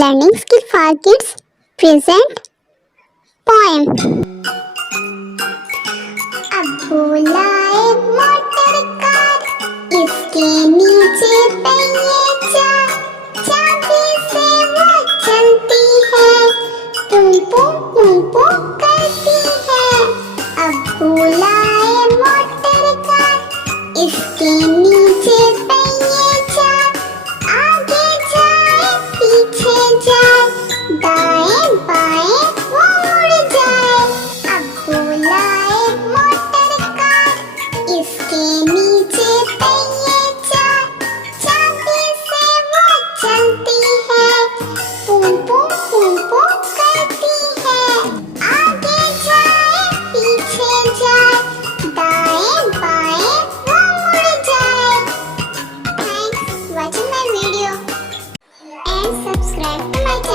Learning skill for kids present poem. अब्बू लाए motor car, इसके नीचे पहिए चार, चाबी से वो चलती है, पुम पुम करती है। अब्बू लाए मोटर कार, इसके नीचे पहिए चार, आगे जाए पीछे जाए, दाएं बाएं वो मुड़ जाए। अब्बू लाए मोटर कार, इसके नीचे पहिए चार, चाबी से वो चलती है, पुम पुम करती है। आगे जाए पीछे जाए, दाएं बाएं वो मुड़ जाए। Thanks for watching my video and subscribe to my channel.